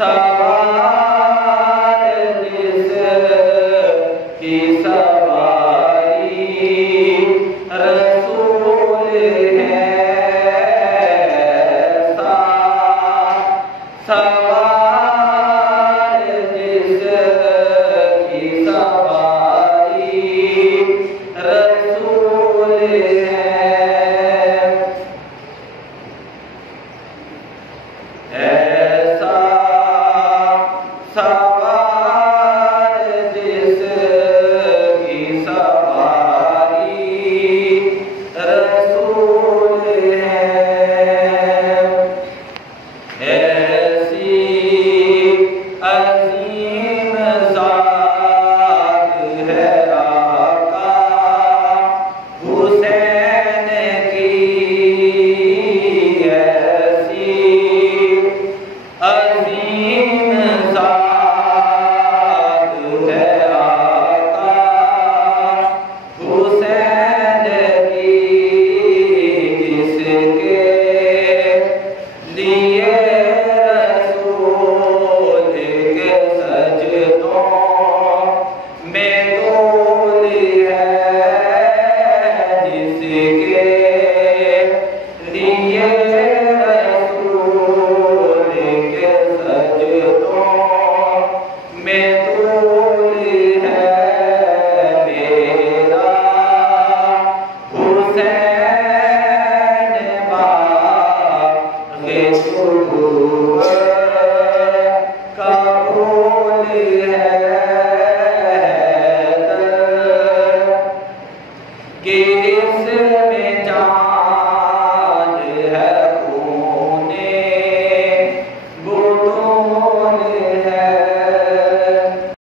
सवार जिसकी सवारी रसूल है, सवार जिसकी सवारी रसूल है। ऐसा सवार जिसकी सवारी रसूल है, ऐसी अजीम ज़ात है आका हुसैन की, ऐसी अजीम ज़ात है आका हुसैन की, जिसके लिए रसूल के सजदों में तोल है, जिसके लिए रसूल के सजदों में तोल है। मेरा हुसैन बाग़-ए-सुरूर का फूल